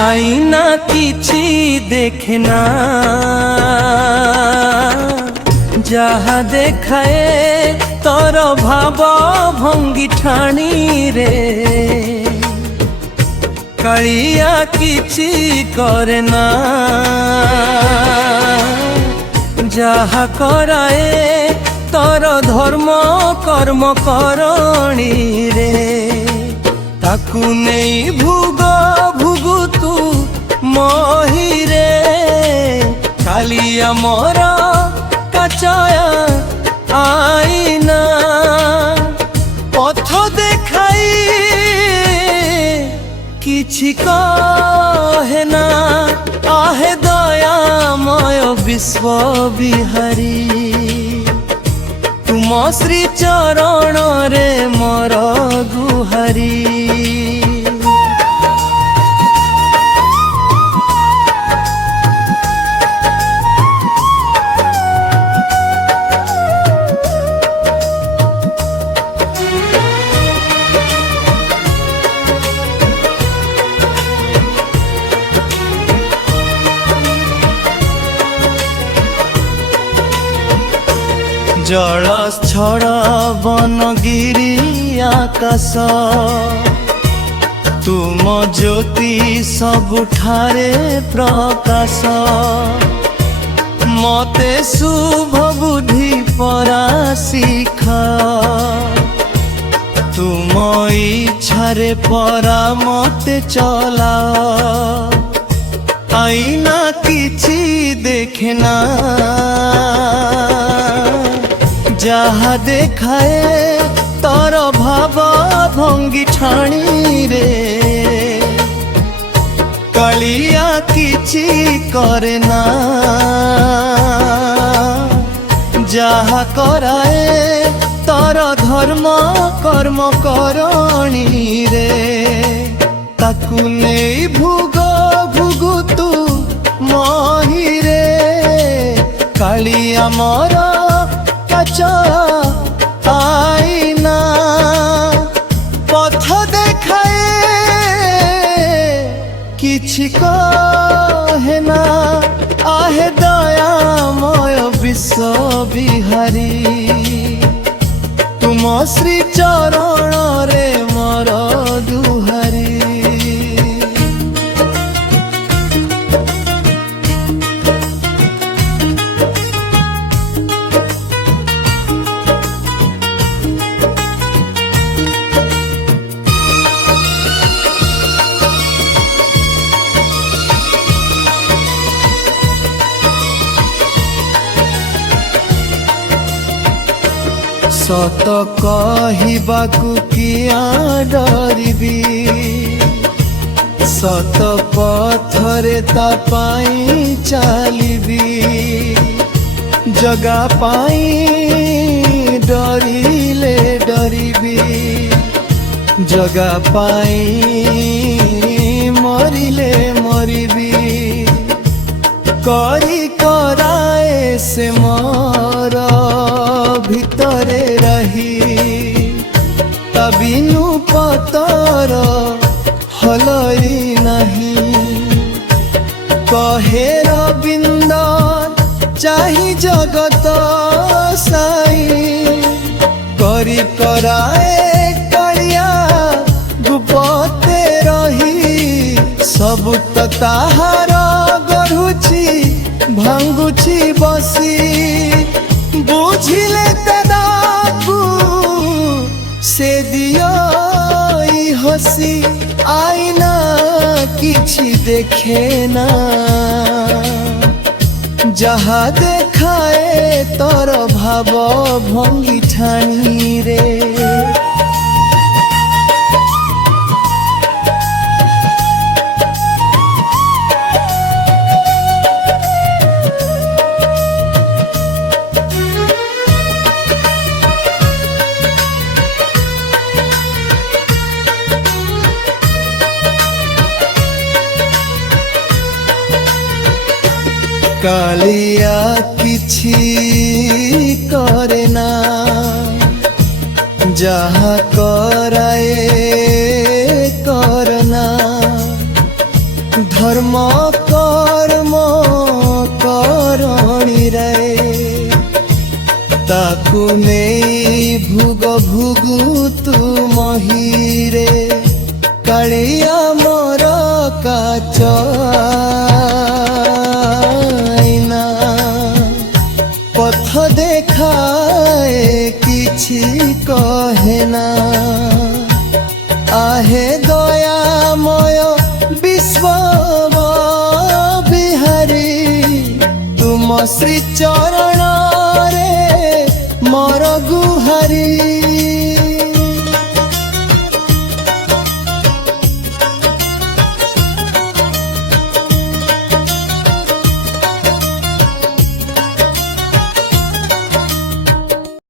आईना किछि देखे ना, जहा देखाए तोर भाव भंगी ठाणी रे। कालिया किछि करे ना, जहा कराए तोर धर्म कर्म करणी रे। ताकू नहीं भूग भुगु तू मोहि रे। कालिया मोर काचया आईना, पथ देखाई किछि कहे ना। आहे दयामय विश्व बिहारी, तुम श्री चरण रे मोर गुहारी। जलस्थल बनगिरी आकाश, तुम ज्योति सबुठारे प्रकाश। मते शुभ बुद्धि परा शिखा, तुम इच्छारे परा मते चला। आईना किछि देखना, जहा देखाए तोर भाव भंगी ठाणी रे। कालिया किछि करे ना, जहा कराए तोर धर्म कर्म करणी रे। ताकू नहीं भुग भुगु तू मोहि रे। कालिया मोर आईना, पथ देखाए किछि कहे ना। आहे दयामय विश्व बिहारी, तुम श्री चरण रे मोर दुहारी। सत कहिबाकू किया डरिबी, सत पथरे ता पाई चलिबी। जगा पाई डरिले डरिबी, जगा पाई मरिले मरिबी। करी कराए से मोर भितरे रही, तबिनु पतर हलई नहीं। कहे रविंद चाही जगत साई, करी कराए कालिया गुपते रही। सब तो ताहार गढ़ुची भांगुची बसी, बुझिले तदाकू से दियो हसी। आईना किछि देखे ना, जहा देखाए तोर भाव भंगी ठाणी रे। कालिया किछि करे ना, जहा कराए करना। कर्म कर्म करणी रे ताकू नहीं भुग भुगु तू महीरे कालिया मोर काचना पथ देखाए किछि कहेना आहे दयामय विश्व बिहारी तुम श्री चरण रे